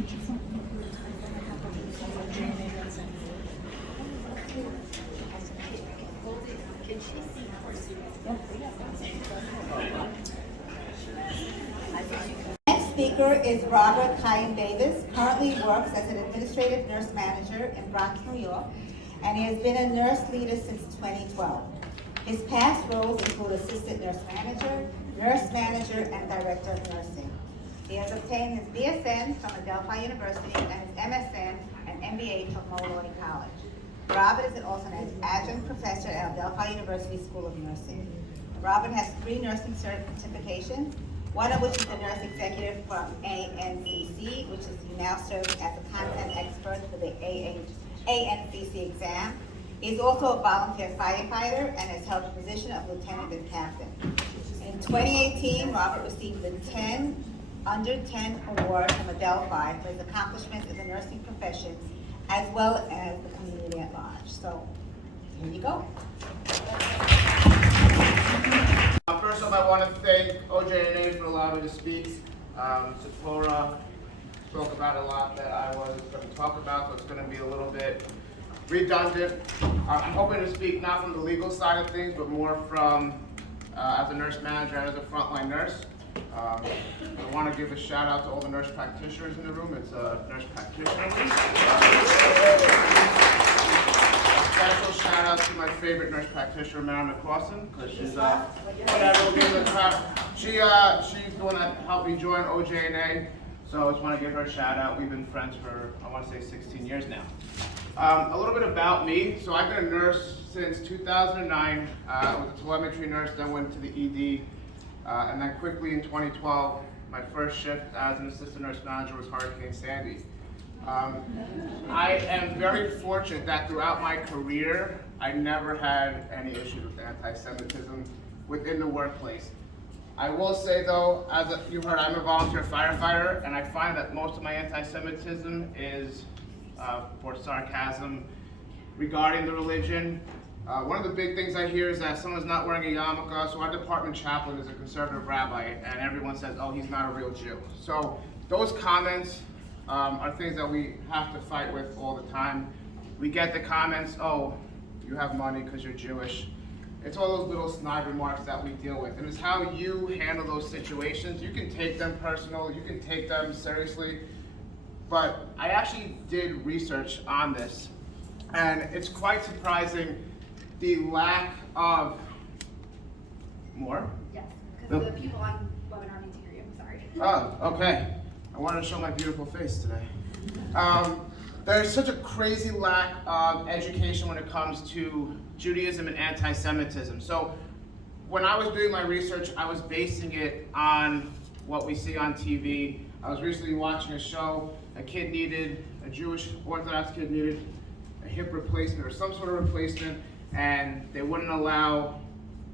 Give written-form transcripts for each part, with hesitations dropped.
Next speaker is Robert Kyan Davis. Currently works as an administrative nurse manager in Bronx, New York, and he has been a nurse leader since 2012. His past roles include assistant nurse manager, and director of nursing. He has obtained his BSN from Adelphi University and his MSN and MBA from Maloney College. Robert is also an adjunct professor at Adelphi University School of Nursing. Robert has 3 nursing certifications, one of which is the nurse executive from ANCC, which is he now serves as a content expert for the ANCC exam. He's also a volunteer firefighter and has held the position of lieutenant and captain. In 2018, Robert received the Under 10 Award from Adelphi for his accomplishments in the nursing profession, as well as the community at large. So, here you go. First off, I want to thank Ojna for allowing me to speak. Sephora spoke about a lot that I was going to talk about, so it's going to be a little bit redundant. I'm hoping to speak not from the legal side of things, but more from as a nurse manager and as a frontline nurse. I want to give a shout out to all the nurse practitioners in the room. It's a nurse practitioner week. A special shout out to my favorite nurse practitioner, Mary McClawson, because she's she's the one that helped me join OJNA. So I just want to give her a shout out. We've been friends for, I want to say, 16 years now. A little bit about me. So I've been a nurse since 2009. I was a telemetry nurse, then went to the ED. And then quickly in 2012, my first shift as an assistant nurse manager was Hurricane Sandy. I am very fortunate that throughout my career, I never had any issues with anti-Semitism within the workplace. I will say though, as you heard, I'm a volunteer firefighter, and I find that most of my anti-Semitism is for sarcasm regarding the religion. One of the big things I hear is that someone's not wearing a yarmulke. So our department chaplain is a conservative rabbi, and everyone says, oh, he's not a real Jew. So those comments are things that we have to fight with all the time. We get the comments, oh, you have money because you're Jewish. It's all those little snide remarks that we deal with. And it's how you handle those situations. You can take them personal, you can take them seriously. But I actually did research on this, and it's quite surprising the lack of more? Yes, because the people on webinar need to hear you, I'm sorry. Oh, okay. I wanted to show my beautiful face today. There's such a crazy lack of education when it comes to Judaism and anti-Semitism. So when I was doing my research, I was basing it on what we see on TV. I was recently watching a show, a Jewish Orthodox kid needed a hip replacement or some sort of replacement, and they wouldn't allow,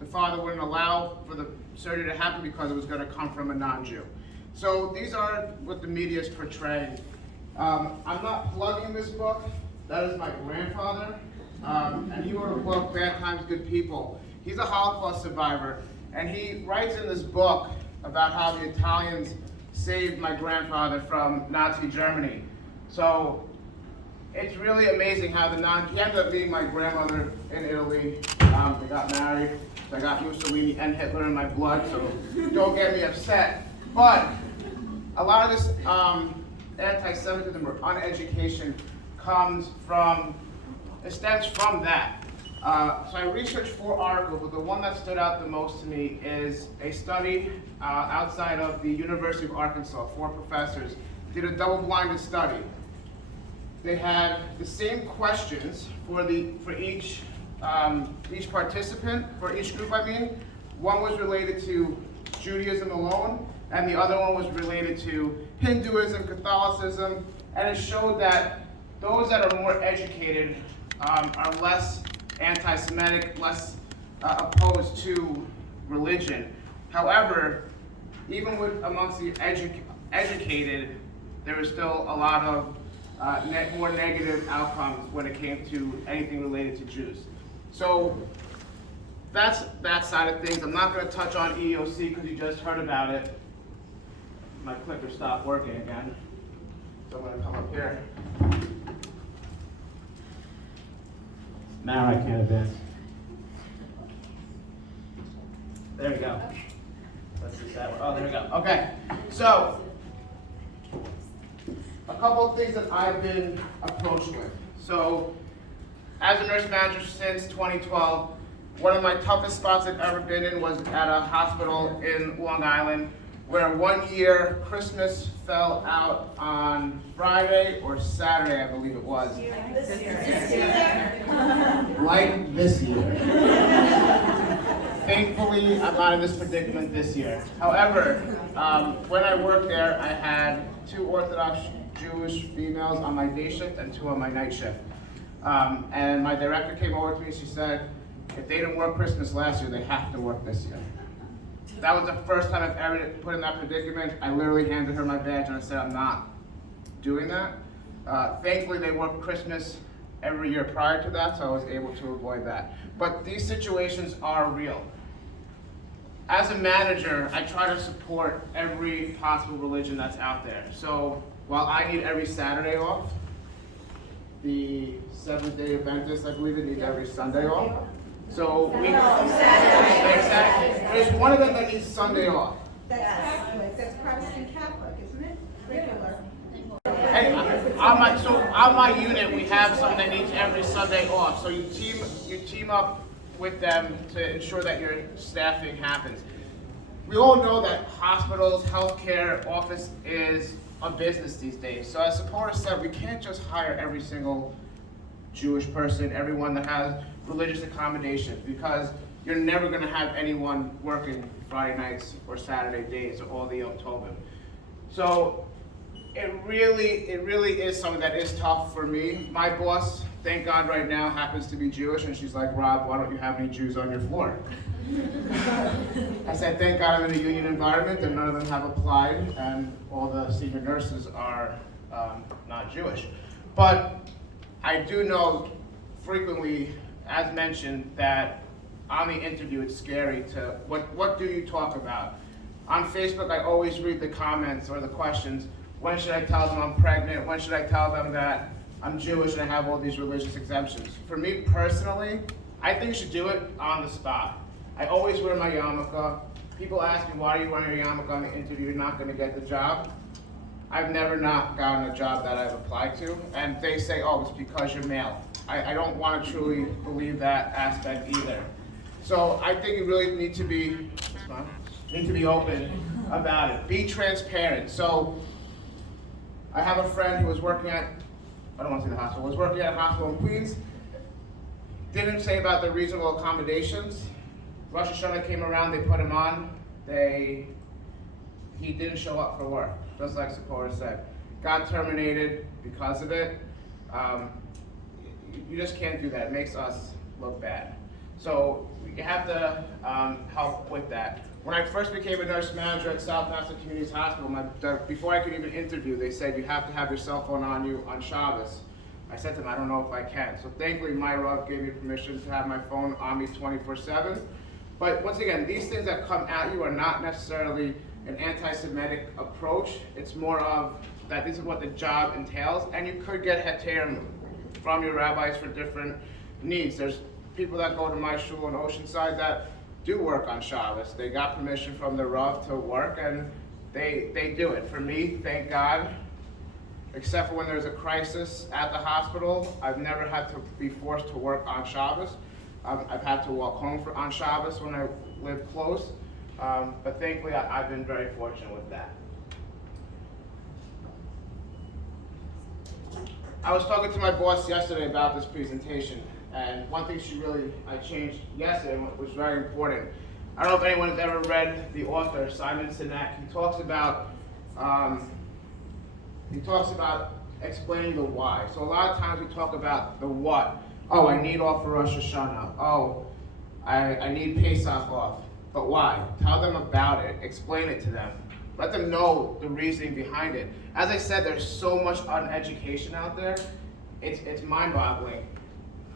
the father wouldn't allow for the surgery to happen because it was going to come from a non-Jew. So these are what the media is portraying. I'm not plugging this book. That is my grandfather, and he wrote a book, Bad Times, Good People. He's a Holocaust survivor, and he writes in this book about how the Italians saved my grandfather from Nazi Germany. So it's really amazing how he ended up being my grandmother in Italy. They got married. So I got Mussolini and Hitler in my blood, so don't get me upset. But a lot of this anti-Semitism or uneducation stems from that. So I researched 4 articles, but the one that stood out the most to me is a study outside of the University of Arkansas. 4 professors did a double-blinded study. They had the same questions for each participant, for each group I mean. One was related to Judaism alone, and the other one was related to Hinduism, Catholicism, and it showed that those that are more educated are less anti-Semitic, less opposed to religion. However, even amongst the educated, there was still a lot of more negative outcomes when it came to anything related to Jews. So that's that side of things. I'm not going to touch on EEOC because you just heard about it. My clicker stopped working again. So I'm gonna come up here. Now I can't advance. There we go. Let's see that one. Oh, there we go. Okay. So, a couple of things that I've been approached with. So, as a nurse manager since 2012, one of my toughest spots I've ever been in was at a hospital in Long Island, where one year Christmas fell out on Friday or Saturday, I believe it was. Like this year. Thankfully, I'm not in this predicament this year. However, when I worked there, I had 2 Orthodox Jewish females on my day shift and 2 on my night shift. And my director came over to me, she said, if they didn't work Christmas last year, they have to work this year. That was the first time I've ever put in that predicament. I literally handed her my badge and I said, I'm not doing that. Thankfully, they worked Christmas every year prior to that, so I was able to avoid that. But these situations are real. As a manager, I try to support every possible religion that's out there. So while I need every Saturday off, the Seventh-day Adventists, I believe, they need every Sunday off. So we exactly. There's one of them that needs Sunday off. That's Catholic, that's Protestant Catholic, isn't it? Regular. Hey, on my unit, we have someone that needs every Sunday off. So you team up with them to ensure that your staffing happens. We all know that hospitals, healthcare, office is a business these days. So as Sapora said, we can't just hire every single Jewish person, everyone that has religious accommodations, because you're never going to have anyone working Friday nights or Saturday days or all the Yom Tovim. So it really is something that is tough for me. My boss, thank God right now, happens to be Jewish, and she's like, Rob, why don't you have any Jews on your floor? I said, thank God I'm in a union environment and none of them have applied, and all the senior nurses are not Jewish. But I do know frequently, as mentioned, that on the interview it's scary to, what do you talk about? On Facebook, I always read the comments or the questions. When should I tell them I'm pregnant? When should I tell them that I'm Jewish and I have all these religious exemptions? For me personally, I think you should do it on the spot. I always wear my yarmulke. People ask me, why are you wearing your yarmulke on the interview? You're not going to get the job. I've never not gotten a job that I've applied to, and they say, oh, it's because you're male. I don't want to truly believe that aspect either. So I think you really need to be open about it. Be transparent. So I have a friend who was working at, I don't want to say the hospital, was working at a hospital in Queens, didn't say about the reasonable accommodations. Rosh Hashanah came around, they put him on, he didn't show up for work, just like Sapora said. Got terminated because of it. You just can't do that, it makes us look bad. So you have to help with that. When I first became a nurse manager at South Nassau Community Hospital, before I could even interview, they said you have to have your cell phone on you on Shabbos. I said to them, I don't know if I can. So thankfully, my Rav gave me permission to have my phone on me 24/7. But once again, these things that come at you are not necessarily an anti-Semitic approach. It's more of that this is what the job entails, and you could get heterim from your rabbis for different needs. There's people that go to my shul in Oceanside that do work on Shabbos. They got permission from the Rav to work, and they do it. For me, thank God, except for when there's a crisis at the hospital, I've never had to be forced to work on Shabbos. I've had to walk home on Shabbos when I live close, but thankfully I've been very fortunate with that. I was talking to my boss yesterday about this presentation, and one thing I changed yesterday, was very important. I don't know if anyone has ever read the author, Simon Sinek. He talks about explaining the why. So a lot of times we talk about the what. Oh, I need off for Rosh Hashanah. Oh, I need Pesach off. But why? Tell them about it. Explain it to them. Let them know the reasoning behind it. As I said, there's so much uneducation out there. It's mind-boggling.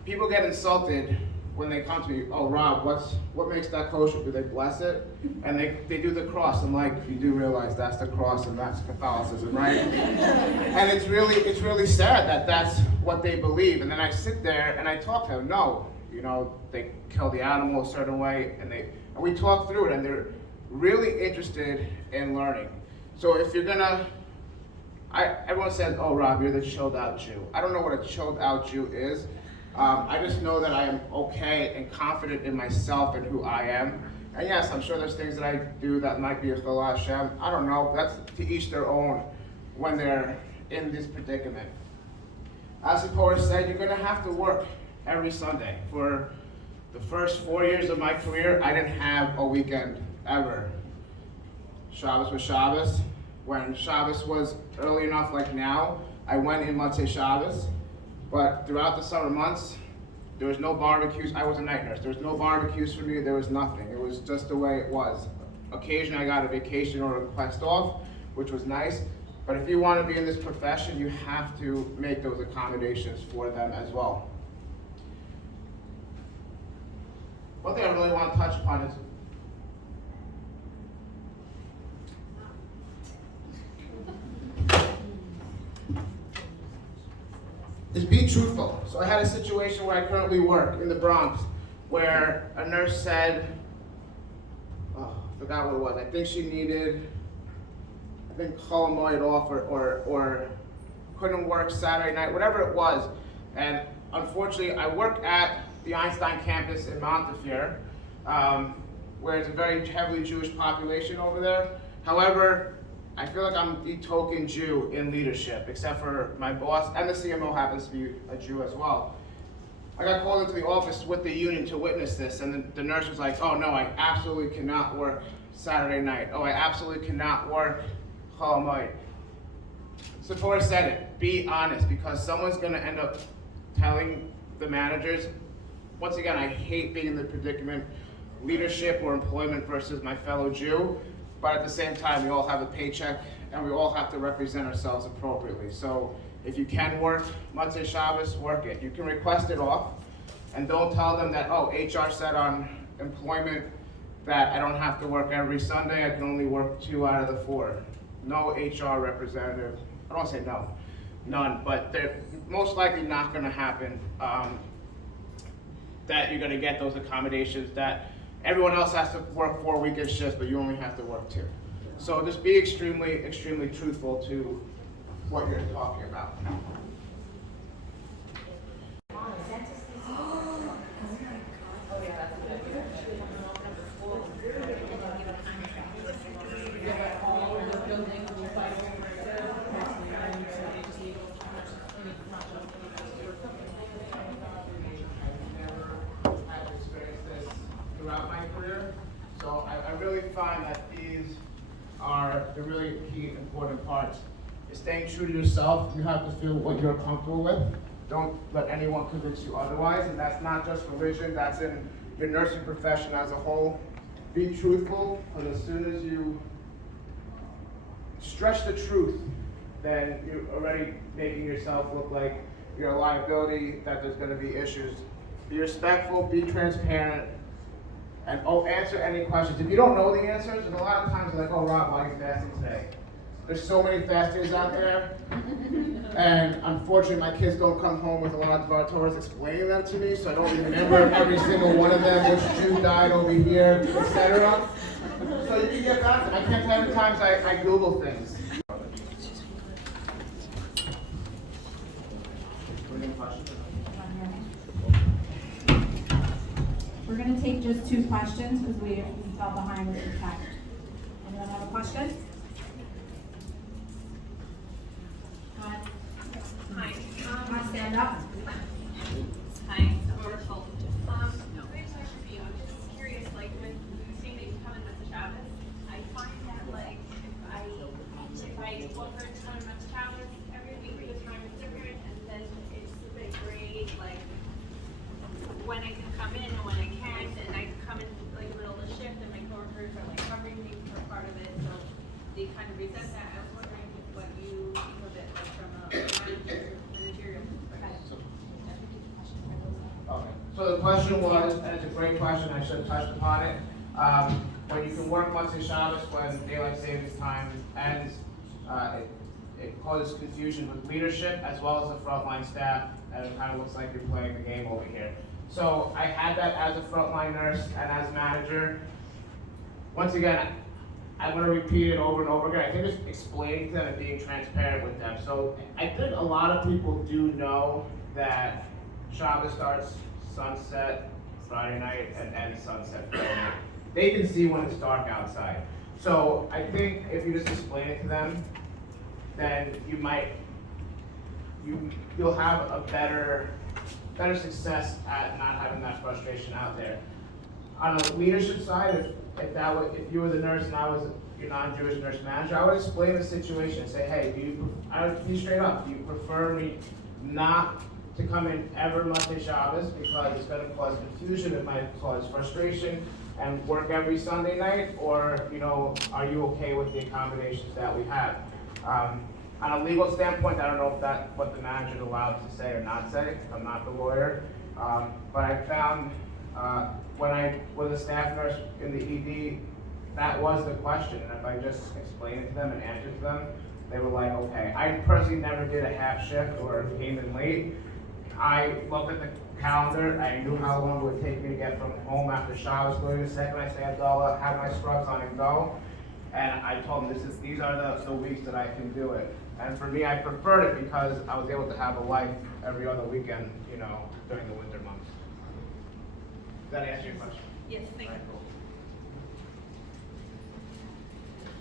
People get insulted when they come to me, oh Rob, what makes that kosher? Do they bless it? And they do the cross. I'm like, you do realize that's the cross and that's Catholicism, right? And it's really sad that that's what they believe. And then I sit there and I talk to them. No, they kill the animal a certain way, and we talk through it, and they're really interested in learning. So if you're gonna, everyone says, oh Rob, you're the chilled out Jew. I don't know what a chilled out Jew is. I just know that I am okay and confident in myself and who I am. And yes, I'm sure there's things that I do that might be a chilul Hashem. I don't know. That's to each their own when they're in this predicament. As the Torah said, you're going to have to work every Sunday. For the first 4 years of my career, I didn't have a weekend ever. Shabbos was Shabbos. When Shabbos was early enough, like now, I went in Motzei Shabbos. But throughout the summer months, there was no barbecues. I was a night nurse. There was no barbecues for me. There was nothing. It was just the way it was. Occasionally, I got a vacation or a request off, which was nice. But if you want to be in this profession, you have to make those accommodations for them as well. One thing I really want to touch upon is be truthful. So I had a situation where I currently work in the Bronx where a nurse said, I forgot what it was. I think she needed, cholamoid off or couldn't work Saturday night, whatever it was. And unfortunately, I work at the Einstein campus in Montefiore, where it's a very heavily Jewish population over there. However, I feel like I'm the token Jew in leadership, except for my boss, and the CMO happens to be a Jew as well. I got called into the office with the union to witness this, and the nurse was like, oh no, I absolutely cannot work Saturday night. Oh, I absolutely cannot work Cholamoid. Sephora said it, be honest, because someone's gonna end up telling the managers, once again, I hate being in the predicament, leadership or employment versus my fellow Jew. But at the same time, we all have a paycheck, and we all have to represent ourselves appropriately. So if you can work Motzei Shabbos, work it. You can request it off, and don't tell them that, oh, HR said on employment that I don't have to work every Sunday, I can only work 2 out of the 4. No HR representative, I don't say no, none, but they're most likely not gonna happen, that you're gonna get those accommodations that everyone else has to work 4 weekend shifts, but you only have to work 2. So just be extremely, extremely truthful to what you're talking about. Throughout my career, so I really find that these are the really key important parts. Is staying true to yourself. You have to feel what you're comfortable with. Don't let anyone convince you otherwise, and that's not just religion, that's in your nursing profession as a whole. Be truthful, because as soon as you stretch the truth, then you're already making yourself look like you're a liability, that there's going to be issues. Be respectful, be transparent, and answer any questions. If you don't know the answers, and a lot of times they're like, oh Rob, why are you fasting today? There's so many fastings out there, and unfortunately my kids don't come home with a lot of our Torahs explaining them to me, so I don't remember every single one of them, which Jew died over here, etc. So you can get back to them. I can't tell how many times I Google things. We're going to take just 2 questions because we fell behind with the time. Anyone have a question? Hi. Come on, stand up. Hi, I'm Rachel. Great question for you. I'm just curious, like, when you say that you come in with the Shabbos, I find that, like, if I look for to come in with the Shabbos, every week the time is different, and then it's a bit great, like, when I can come in and when I can't, and I come in like the middle of the shift, and my coworkers are like covering me for part of it, so they kind of resent that. I was wondering what you think of it, like from a managerial perspective. Okay. So the question was, and it's a great question, I should have touched upon it. When you can work Motzei Shabbos when daylight savings time ends, it causes confusion with leadership as well as the frontline staff, and it kind of looks like you're playing the game over here. So I had that as a frontline nurse and as manager. Once again, I'm going to repeat it over and over again. I think just explaining to them and being transparent with them. So I think a lot of people do know that Shabbos starts sunset Friday night and ends sunset Friday night. They can see when it's dark outside. So I think if you just explain it to them, then you'll have a better success at not having that frustration out there. On the leadership side, if you were the nurse and I was your non-Jewish nurse manager, I would explain the situation and say, hey, I would be straight up, do you prefer me not to come in ever Motzei Shabbos because it's going to cause confusion, it might cause frustration, and work every Sunday night, or are you okay with the accommodations that we have? On a legal standpoint, I don't know if that's what the manager is allowed to say or not say. I'm not the lawyer, but I found when I was a staff nurse in the ED, that was the question, and if I just explained it to them and answered to them, they were like, okay. I personally never did a half shift or came in late. I looked at the calendar, I knew how long it would take me to get from home after Shabbos. Literally the second I say Abdullah, have my scrubs on and go. And I told them these are the weeks that I can do it. And for me, I preferred it because I was able to have a life every other weekend, during the winter months. Does that answer your question? Yes, thank you. All right, cool.